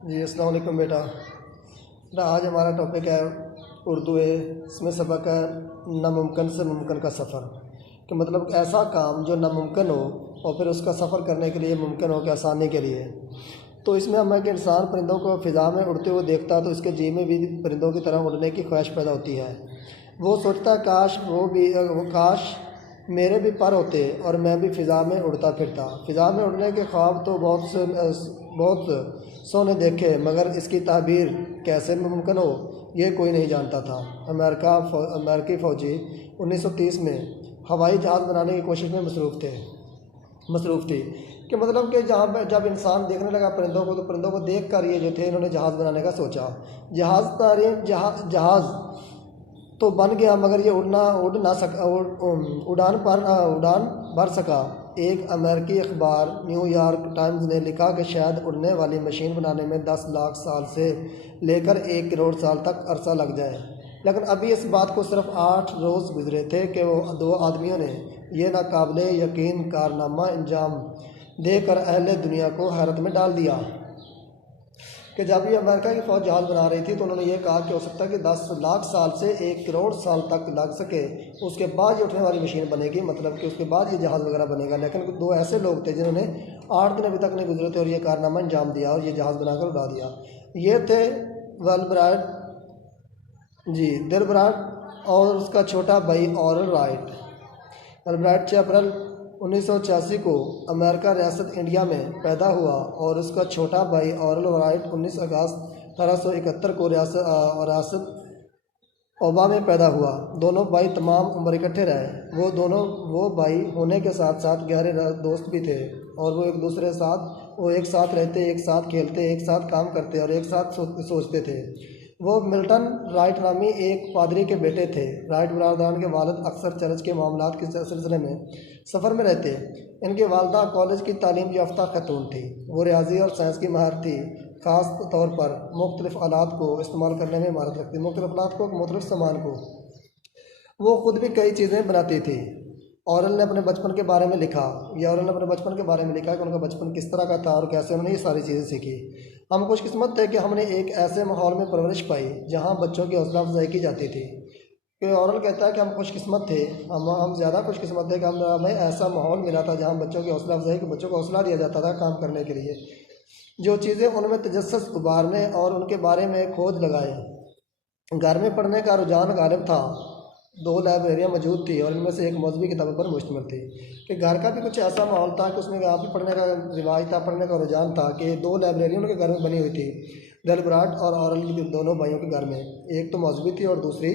जी अस्सलाम वालेकुम बेटा। आज हमारा टॉपिक है उर्दू है। इसमें सबक है नामुमकिन से मुमकिन का सफ़र। कि मतलब ऐसा काम जो नामुमकिन हो और फिर उसका सफ़र करने के लिए मुमकिन हो, कि आसानी के लिए। तो इसमें हम एक इंसान परिंदों को फ़िज़ा में उड़ते हुए देखता है तो इसके जी में भी परिंदों की तरह उड़ने की ख्वाहिश पैदा होती है। वो सोचता काश वो काश मेरे भी पर होते और मैं भी फ़िज़ा में उड़ता फिरता। फ़िज़ा में उड़ने के ख्वाब तो बहुत सोने देखे, मगर इसकी ताबीर कैसे मुमकिन हो ये कोई नहीं जानता था। अमेरिकी फ़ौजी 1930 में हवाई जहाज़ बनाने की कोशिश में मसरूफ़ थी। कि मतलब कि जहाँ पर जब इंसान देखने लगा परिंदों को, तो परिंदों को देख कर ये जो थे इन्होंने जहाज़ बनाने का सोचा। जहाज़ तो बन गया, मगर ये उड़ान भर सका। एक अमेरिकी अखबार न्यूयॉर्क टाइम्स ने लिखा कि शायद उड़ने वाली मशीन बनाने में 10 लाख साल से लेकर 1 करोड़ साल तक अरसा लग जाए। लेकिन अभी इस बात को सिर्फ 8 रोज़ गुजरे थे कि वो 2 आदमियों ने यह नाकाबिले यकीन कारनामा अंजाम देकर अहले दुनिया को हैरत में डाल दिया। कि जब ये अमेरिका की फ़ौज जहाज़ बना रही थी तो उन्होंने ये कहा कि हो सकता है कि 10 लाख साल से 1 करोड़ साल तक लग सके, उसके बाद ये उठने वाली मशीन बनेगी, मतलब कि उसके बाद ये जहाज़ वगैरह बनेगा। लेकिन 2 ऐसे लोग थे जिन्होंने 8 दिन अभी तक नहीं गुजरे थे और ये कारनामा अंजाम दिया और ये जहाज़ बनाकर उड़ा दिया। ये थे वेलब्राइट दिलब्राइट और उसका छोटा भाई ऑरल राइट। वेलब्राइट 6 अप्रैल 1986 को अमेरिका रियासत इंडिया में पैदा हुआ और उसका छोटा भाई ऑरल राइट 19 अगस्त 1871 को रियासत ओबा में पैदा हुआ। दोनों भाई तमाम उम्र इकट्ठे रहे। वो भाई होने के साथ साथ गहरे दोस्त भी थे और वो एक साथ रहते, एक साथ खेलते, एक साथ काम करते और एक साथ सोचते थे। वो मिल्टन राइट नामी एक पादरी के बेटे थे। राइट बरादरान के वालिद अक्सर चर्च के मामलात के सिलसिले में सफ़र में रहते। इनकी वालदा कॉलेज की तालीम याफ्ता खतून थी। वो रियाजी और साइंस की माहिर थी, ख़ास तौर पर मुख्तलिफ़ आलात को इस्तेमाल करने में महारत रखती। मुख्तलिफ़ आलात को, मुख्तलिफ़ सामान को। वो ख़ुद भी कई चीज़ें बनाती थी। औरल ने अपने बचपन के बारे में लिखा कि उनका बचपन किस तरह का था और कैसे उन्होंने ये सारी चीज़ें सीखी। हम खुशकिस्मत थे कि हमने एक ऐसे माहौल में परवरिश पाई जहाँ बच्चों की हौसला अफजाई की जाती थी। कि औरल कहता है कि हम खुशकिस्मत थे, हम ज़्यादा खुशकिस्मत थे कि हमें ऐसा माहौल मिला था जहाँ बच्चों की हौसला अफजाई, बच्चों को हौसला दिया जाता था काम करने के लिए, जो चीज़ें उनमें तजस्सुस उभारने और उनके बारे में खोज लगाए। घर में पढ़ने का रुझान गालिब था। 2 लाइब्रेरियाँ मौजूद थी और इनमें से एक मजहबी किताबों पर मुश्तमिल थी। कि घर का भी कुछ ऐसा माहौल था कि उसमें यहाँ भी पढ़ने का रिवाज था, पढ़ने का रुझान था। कि 2 लाइब्रेरियाँ उनके घर में बनी हुई थी, दिलब्राट और औरल की दोनों भाइयों के घर में। एक तो मजहबी थी और दूसरी